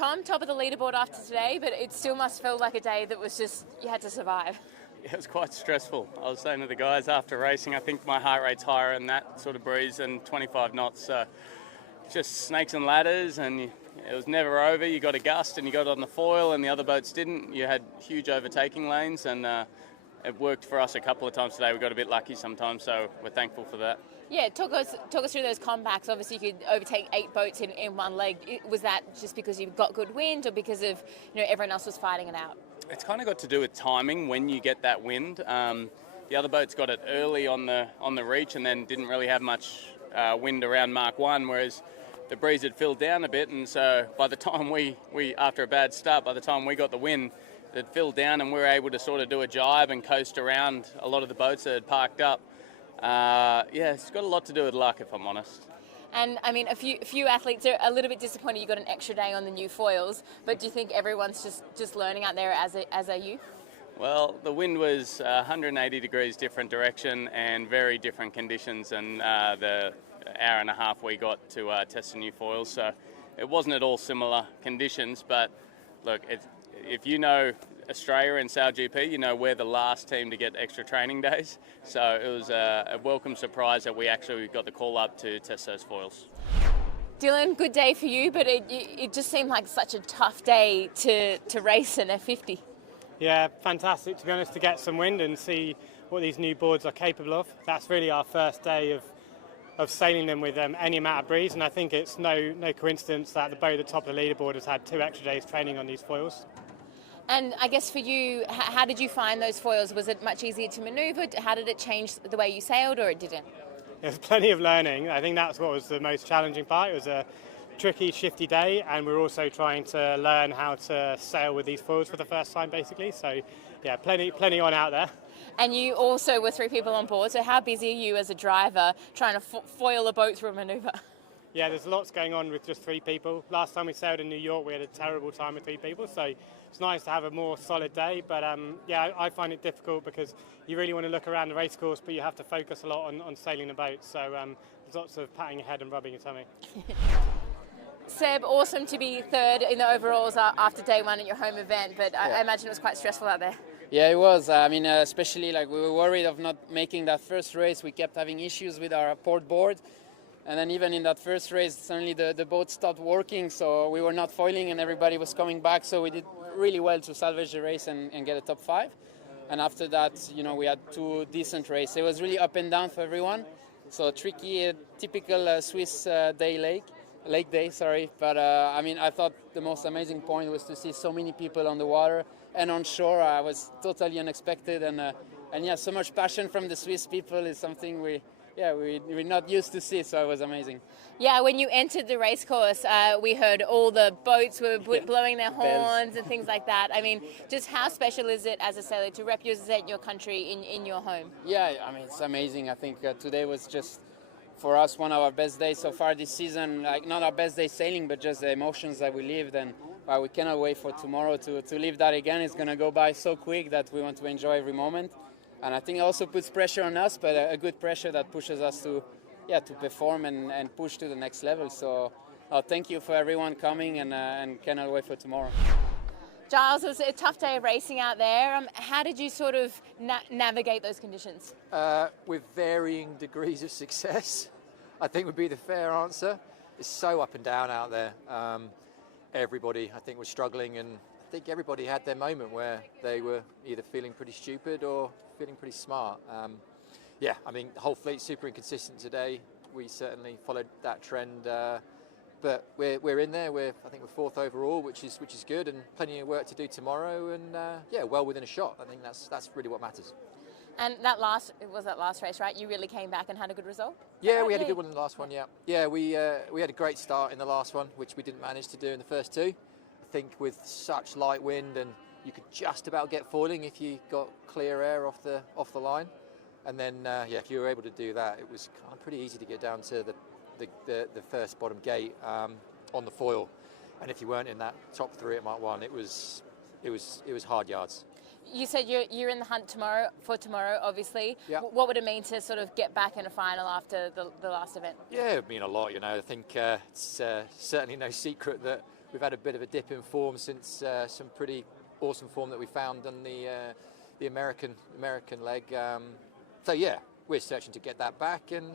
Tom, top of the leaderboard after today, but it still must feel like a day that was just, you had to survive. Yeah, it was quite stressful. I was saying to the guys after racing, I think my heart rate's higher in that sort of breeze than 25 knots. So just snakes and ladders, and it was never over. You got a gust and you got on the foil and the other boats didn't. You had huge overtaking lanes, and it worked for us a couple of times today. We got a bit lucky sometimes, so we're thankful for that. Yeah, talk us through those comebacks. Obviously, you could overtake 8 boats in one leg. Was that just because you got good wind, or because of everyone else was fighting it out? It's kind of got to do with timing when you get that wind. The other boats got it early on the reach, and then didn't really have much wind around Mark 1, whereas the breeze had filled down a bit, and so by the time we after a bad start, by the time we got the wind, it filled down, and we were able to sort of do a jibe and coast around a lot of the boats that had parked up. It's got a lot to do with luck, if I'm honest. And I mean, a few athletes are a little bit disappointed you got an extra day on the new foils, but do you think everyone's just learning out there as are you? Well, the wind was 180 degrees different direction and very different conditions than the hour and a half we got to test the new foils. So it wasn't at all similar conditions, but look, if you know Australia and SailGP, you know we're the last team to get extra training days. So it was a welcome surprise that we actually got the call up to test those foils. Dylan, good day for you, but it just seemed like such a tough day to race an F50. Yeah, fantastic, to be honest, to get some wind and see what these new boards are capable of. That's really our first day of sailing them with any amount of breeze, and I think it's no coincidence that the boat at the top of the leaderboard has had 2 extra days training on these foils. And I guess for you, how did you find those foils? Was it much easier to manoeuvre? How did it change the way you sailed, or it didn't? There's plenty of learning. I think that's what was the most challenging part. It was a tricky, shifty day, and we're also trying to learn how to sail with these foils for the first time, basically. So, yeah, plenty on out there. And you also were 3 people on board, so how busy are you as a driver trying to foil a boat through a manoeuvre? Yeah, there's lots going on with just 3 people. Last time we sailed in New York, we had a terrible time with 3 people, so it's nice to have a more solid day. But I find it difficult because you really want to look around the race course, but you have to focus a lot on sailing the boat. So there's lots of patting your head and rubbing your tummy. Seb, awesome to be 3rd in the overalls after day 1 at your home event, but I imagine it was quite stressful out there. Yeah, it was. I mean, especially we were worried of not making that first race. We kept having issues with our port board. And then even in that first race, suddenly the boat stopped working, so we were not foiling and everybody was coming back. So we did really well to salvage the race and get a top 5. And after that, we had 2 decent races. It was really up and down for everyone. So tricky, typical Swiss lake day, sorry. But I thought the most amazing point was to see so many people on the water and on shore. I was totally unexpected, and so much passion from the Swiss people is something we're not used to see, so it was amazing. Yeah, when you entered the race course, we heard all the boats were blowing their horns and things like that. I mean, just how special is it as a sailor to represent your country in your home? Yeah, I mean, it's amazing. I think today was just, for us, one of our best days so far this season. Like, not our best day sailing, but just the emotions that we lived, and we cannot wait for tomorrow to live that again. It's going to go by so quick that we want to enjoy every moment. And I think it also puts pressure on us, but a good pressure that pushes us to perform and push to the next level. So thank you for everyone coming, and cannot wait for tomorrow. Giles, it was a tough day of racing out there. How did you sort of navigate those conditions? With varying degrees of success, I think would be the fair answer. It's so up and down out there. Everybody, I think, was struggling, and I think everybody had their moment where they were either feeling pretty stupid or feeling pretty smart. The whole fleet's super inconsistent today. We certainly followed that trend, but we're in there. I think we're 4th overall, which is good, and plenty of work to do tomorrow. And well within a shot. I think that's really what matters. And that last race, right? You really came back and had a good result? Yeah, we had a good one in the last one, yeah. We had a great start in the last one, which we didn't manage to do in the first 2. I think with such light wind, and you could just about get foiling if you got clear air off the line. And then, if you were able to do that, it was kind of pretty easy to get down to the first bottom gate on the foil. And if you weren't in that top 3 at Mark 1, it was hard yards. You said you're in the hunt tomorrow, obviously. Yeah. What would it mean to sort of get back in a final after the last event? Yeah, it would mean a lot, I think it's certainly no secret that we've had a bit of a dip in form since some pretty awesome form that we found on the American leg. So yeah, we're searching to get that back, and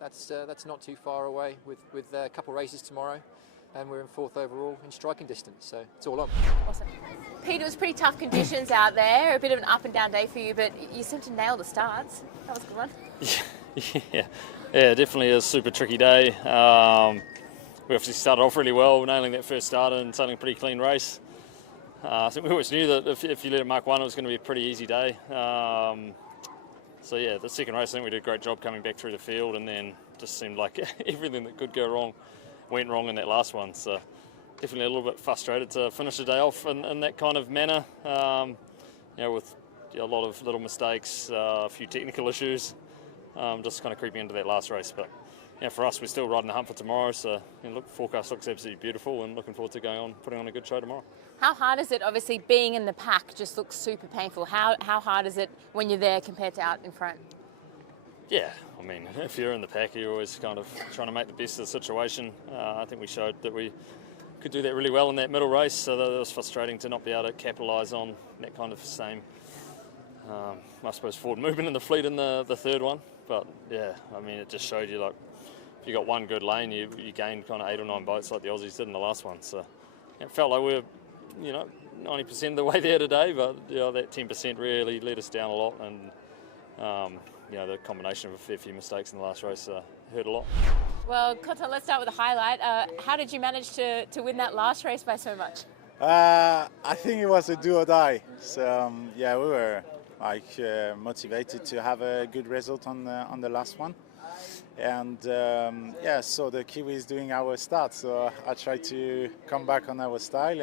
that's not too far away with a couple races tomorrow, and we're in 4th overall in striking distance, so it's all on. Awesome. Pete, it was pretty tough conditions out there, a bit of an up and down day for you, but you seem to nail the starts. That was a good one. Yeah, definitely a super tricky day. We obviously started off really well, nailing that first starter and starting a pretty clean race. I think we always knew that if you let it mark 1, it was going to be a pretty easy day. So yeah, the second race, I think we did a great job coming back through the field, and then just seemed like everything that could go wrong went wrong in that last one. So definitely a little bit frustrated to finish the day off in that kind of manner. With a lot of little mistakes, a few technical issues, just kind of creeping into that last race. But for us, we're still riding the hunt for tomorrow. So forecast looks absolutely beautiful, and looking forward to putting on a good show tomorrow. How hard is it? Obviously, being in the pack just looks super painful. How hard is it when you're there compared to out in front? Yeah, I mean, if you're in the pack, you're always kind of trying to make the best of the situation. I think we showed that we could do that really well in that middle race, so that it was frustrating to not be able to capitalise on that kind of same, I suppose, forward movement in the fleet in the third one. But yeah, I mean, it just showed you, like, if you got one good lane, you gained kind of 8 or 9 boats like the Aussies did in the last one. So it felt like we were 90% of the way there today, but that 10% really let us down a lot, and the combination of a fair few mistakes in the last race hurt a lot. Well, Kota, let's start with a highlight. How did you manage to win that last race by so much? I think it was a do or die. So we were motivated to have a good result on the last one. And so the Kiwis doing our start, so I tried to come back on our style,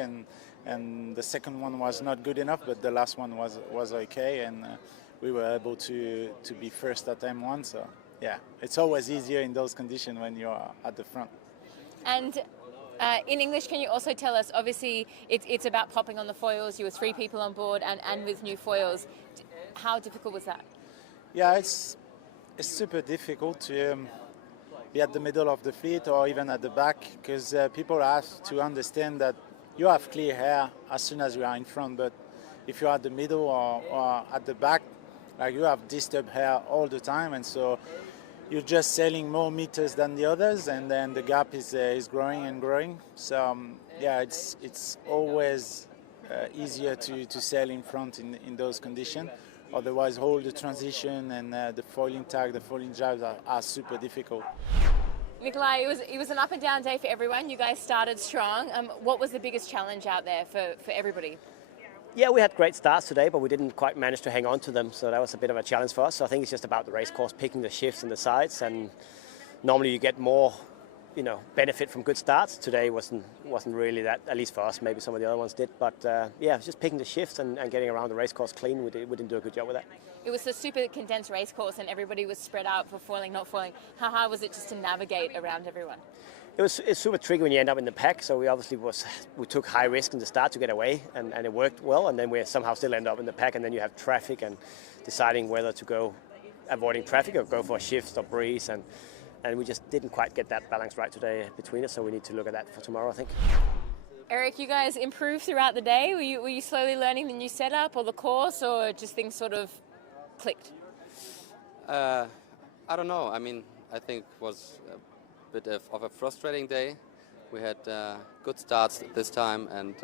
and the second one was not good enough, but the last one was okay, and we were able to be first at M1. So yeah, it's always easier in those conditions when you're at the front. And in English, can you also tell us, obviously it's about popping on the foils, you were 3 people on board and with new foils. How difficult was that? Yeah, it's super difficult to be at the middle of the fleet or even at the back, because people have to understand that you have clear hair as soon as you are in front, but if you're at the middle or at the back, like, you have disturbed hair all the time, and so you're just sailing more meters than the others, and then the gap is growing and growing. So it's always easier to sail in front in those conditions. Otherwise, all the transition and the foiling tag, the foiling jibes are super difficult. Nikolai, it was an up and down day for everyone. You guys started strong. What was the biggest challenge out there for everybody? Yeah, we had great starts today, but we didn't quite manage to hang on to them, so that was a bit of a challenge for us. So I think it's just about the race course, picking the shifts and the sides, and normally you get more benefit from good starts. Today wasn't really that, at least for us. Maybe some of the other ones did, but it's just picking the shifts and getting around the race course clean. We didn't do a good job with that. It was a super condensed race course, and everybody was spread out for foiling, not foiling. How hard was it just to navigate around everyone? It's super tricky when you end up in the pack. So we took high risk in the start to get away, and it worked well. And then we somehow still end up in the pack, and then you have traffic and deciding whether to go avoiding traffic or go for a shift or breeze, and we just didn't quite get that balance right today between us. So we need to look at that for tomorrow, I think. Eric, you guys improved throughout the day. Were you slowly learning the new setup or the course, or just things sort of clicked? I don't know. I mean, I think it was a bit of a frustrating day. We had good starts this time, and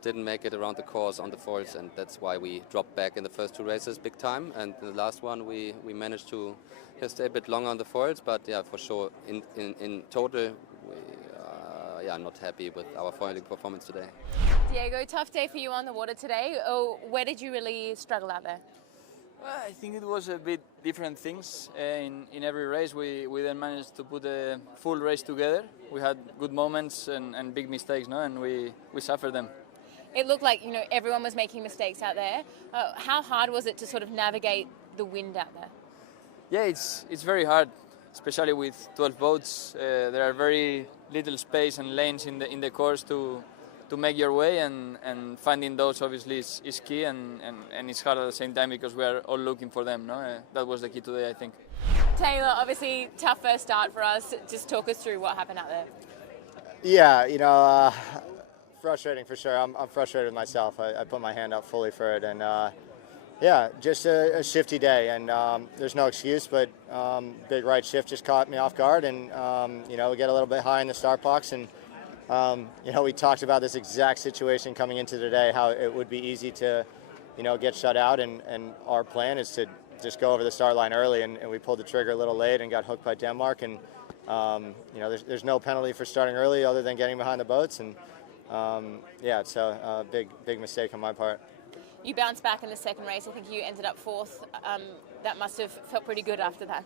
didn't make it around the course on the foils, and that's why we dropped back in the first 2 races big time. And the last one we managed to stay a bit longer on the foils, but for sure in total we are not happy with our foiling performance today. Diego, tough day for you on the water today. Where did you really struggle out there? Well, I think it was a bit different things. In every race we then managed to put a full race together. We had good moments and big mistakes, and we suffered them. It looked like everyone was making mistakes out there. How hard was it to sort of navigate the wind out there? Yeah, it's very hard, especially with 12 boats. There are very little space and lanes in the course to make your way, and finding those obviously is key, and it's hard at the same time because we are all looking for them. That was the key today, I think. Taylor, obviously tough first start for us. Just talk us through what happened out there. Yeah, frustrating for sure. I'm frustrated with myself. I put my hand up fully for it, and yeah, just a shifty day, and there's no excuse, but big right shift just caught me off guard, and we get a little bit high in the start box, and we talked about this exact situation coming into today, how it would be easy to, get shut out, and our plan is to just go over the start line early, and we pulled the trigger a little late and got hooked by Denmark, and there's no penalty for starting early other than getting behind the boats, and it's a big mistake on my part. You bounced back in the second race. I think you ended up fourth. That must have felt pretty good after that.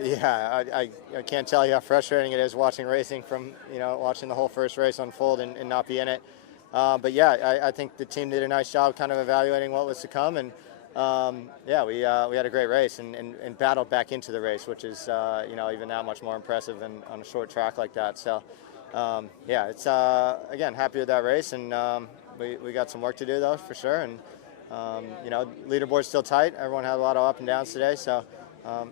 Yeah, I can't tell you how frustrating it is watching racing from, watching the whole first race unfold and not be in it. But yeah, I think the team did a nice job kind of evaluating what was to come, and we had a great race and battled back into the race, which is even that much more impressive than on a short track like that. So it's again, happy with that race, and we got some work to do though for sure. And leaderboard's still tight. Everyone had a lot of up and downs today, so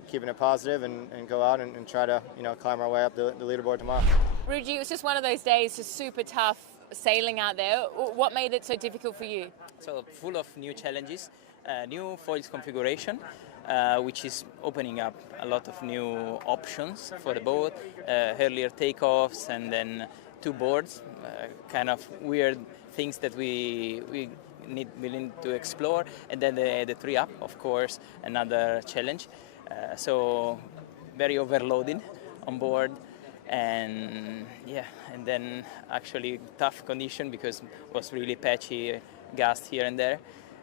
keeping it positive and go out and try to climb our way up the leaderboard tomorrow. Ruji, it was just one of those days, just super tough sailing out there. What made it so difficult for you? So full of new challenges, new foils configuration, which is opening up a lot of new options for the boat, earlier takeoffs, and then two boards, kind of weird things that we need to explore, and then the 3-up, of course, another challenge. So very overloading on board, and then actually tough condition because it was really patchy, gust here and there,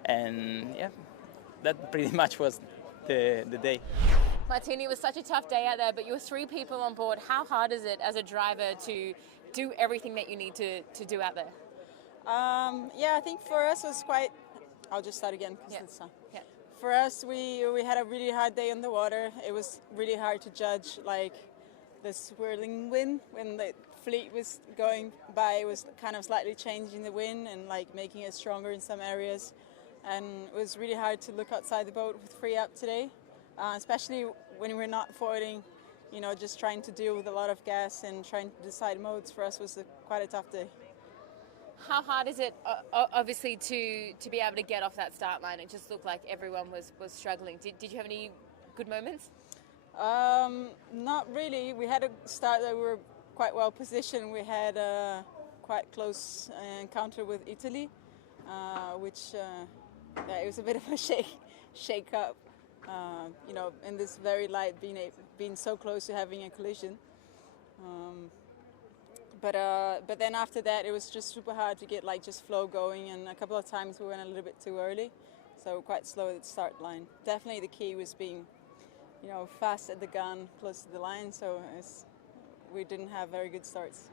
and that pretty much was the day. Martini, it was such a tough day out there, but you were 3 people on board. How hard is it as a driver to do everything that you need to do out there? I think for us it was quite. I'll just start again because it's For us, we had a really hard day on the water. It was really hard to judge the swirling wind when the fleet was going by. It was kind of slightly changing the wind and making it stronger in some areas, and it was really hard to look outside the boat with free up today, especially when we're not foiling. Just trying to deal with a lot of gas and trying to decide modes for us was quite a tough day. How hard is it, obviously, to be able to get off that start line? It just looked like everyone was struggling. Did you have any good moments? Not really. We had a start that we were quite well positioned. We had a quite close encounter with Italy, which it was a bit of a shake up. In this very light, being so close to having a collision. But then after that, it was just super hard to get just flow going, and a couple of times we went a little bit too early, so quite slow at the start line. Definitely the key was being, fast at the gun, close to the line, so we didn't have very good starts.